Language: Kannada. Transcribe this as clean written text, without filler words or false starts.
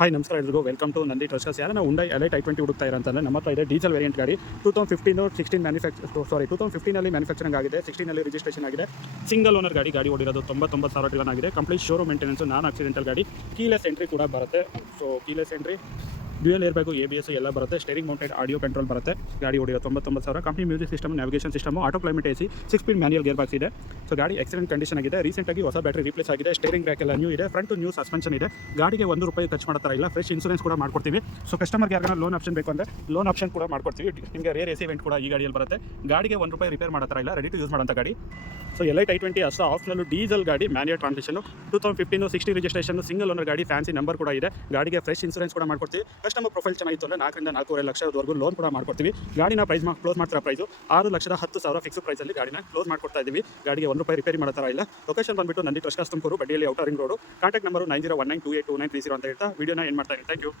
ಹಾಯ್ ನಮಸ್ಕಾರ ಎಲ್ರಿಗೂ ವೆಲ್ಕಮ್ ಟು ನಂದಿ ಟ್ರಸ್ಟರ್ಸ್. ಯಾರನ್ನ ಉಂಡೈ ಎಲೈಟ್ i20 ಹುಡುಕ್ತಾ ಇರೋಂತಂದರೆ ನಮ್ಮ ಹತ್ರ ಇದೆ ಡೀಸೆಲ್ ವೇರಿಯಂಟ್ ಗಾಡಿ 2015 ಮ್ಯಾನುಫ್ಯಾಕ್ಚರಿಂಗ್ ಆಗಿದೆ, 16 ರಿಜಿಸ್ಟ್ರೇಷನ್ ಆಗಿದೆ. ಸಿಂಗಲ್ ಓನರ್ ಗಾಡಿ ಓಡಿರೋದು 99,000 ರನ್ ಆಗಿದೆ. Complete showroom maintenance, non accidental ಗಾಡಿ, ಕೀಲೆಸ್ ಎಂಟ್ರಿ ಕೂಡ ಬರುತ್ತೆ. So keyless entry, dual airbag, ABS ಎಲ್ಲ ಬರುತ್ತೆ. ಸ್ಟೇರಿಂಗ್ ಮೌಂಟೆಡ್ ಆಡಿಯೋ ಕಂಟ್ರೋಲ್ ಬರುತ್ತೆ. ಗಾಡಿ ಓಡಿರೋ 99,000. Company music system, navigation system, auto climate AC, 6-speed manual gear box ಇದೆ. ಸೊ ಗಾಡಿ ಎಕ್ಸಲೆಂಟ್ ಕಂಡೀಷನ್ ಆಗಿದೆ. ರೀಸೆಂಟಾಗಿ ಹೊಸ ಬ್ಯಾಟ್ರಿ ರಿಪ್ಲೇಸ್ ಆಗಿದೆ. ಸ್ಟೇರಿಂಗ್ ಬ್ರೇಕ್ ಎಲ್ಲ ನ್ಯೂ ಇದೆ. ಫ್ರಂಟ್ ನ್ಯೂ ಸಸ್ಪೆನ್ಷನ್ ಇದೆ. ಗಾಡಿಗೆ ₹1 ಖರ್ಚು ಮಾಡ್ತಾರ ಇಲ್ಲ. ಫ್ರೆಶ್ ಇನ್ಸೂರೆನ್ಸ್ ಕೂಡ ಮಾಡ್ಕೊಡ್ತೀವಿ. ಸೊ ಕಸ್ಟಮರ್ಗೆ ಯಾರಿಗಾನ ಲೋನ್ ಆಪ್ಷನ್ ಬೇಕು ಅಂದರೆ ಲೋನ್ ಆಪ್ಷನ್ ಕೂಡ ಮಾಡ್ಕೊಡ್ತೀವಿ. ನಿಮಗೆ ರೇರ್ AC ಇವೆಂಟ್ ಕೂಡ ಈ ಗಾಡಿಯಲ್ಲಿ ಬರುತ್ತೆ. ಗಾಡಿಗೆ ₹1 ರಿಪೇರ್ ಮಾಡತ್ತರ ಇಲ್ಲ, ರೆಡಿ ಟು ಯೂಸ್ ಮಾಡೋಂಥ ಗಾಡಿ. ಸೊ ಎಲೈಟ್ i20 ಅಷ್ಟು ಆಪ್ಷನಲ್ಲೂ ಡೀಸೆಲ್ ಗಾಡಿ, manual transmission, 2015 16 registration, single owner ಗಾಡಿ, ಫ್ಯಾನ್ಸಿ ನಂಬರ್ ಕೂಡ ಇದೆ. ಗಾಡಿಗೆ ಫ್ರೆಶ್ ಇನ್ಸೂರೆನ್ಸ್ ಕೂಡ ಮಾಡ್ಕೊಡ್ತೀವಿ. ಕಸ್ಟಮರ್ ಪ್ರೊಫೈಲ್ ಚೆನ್ನಾಗಿತ್ತು ಅಂದರೆ 4 ರಿಂದ 4.5 ಲಕ್ಷದವರೆಗೂ ಲೋನ್ ಕೂಡ ಮಾಡ್ಕೊಡ್ತೀವಿ. ಗಾಡಿನ ಕ್ಲೋಸ್ ಮಾಡ್ತಾರೆ ಪ್ರೈಸು 6,10,000 ಫಿಕ್ಸ್ ಪ್ರೈಸಲ್ಲಿ ಗಾಡಿನ ಕ್ಲೋಸ್ ಮಾಡ್ಕೊಡ್ತಾ ಇದ್ದೀವಿ. ಗಾಡಿಗೆ ₹1 ರಿಪೇರಿ ಮಾಡತ್ತರ ಇಲ್ಲ. ಲೊಕೇಶನ್ ಬಂದುಬಿಟ್ಟು ನಂದಿ ಟ್ರಸ್ಟ್ ತುಮಕೂರು, ಬಡ್ಡಿಯಲ್ಲಿ outer ring road. Contact number 9019282930 ಅಂತ ಹೇಳ್ತಾ ವಿಡಿಯೋನ ಏನು ಮಾಡ್ತಾ ಇದ್ದೀನಿ. Thank you.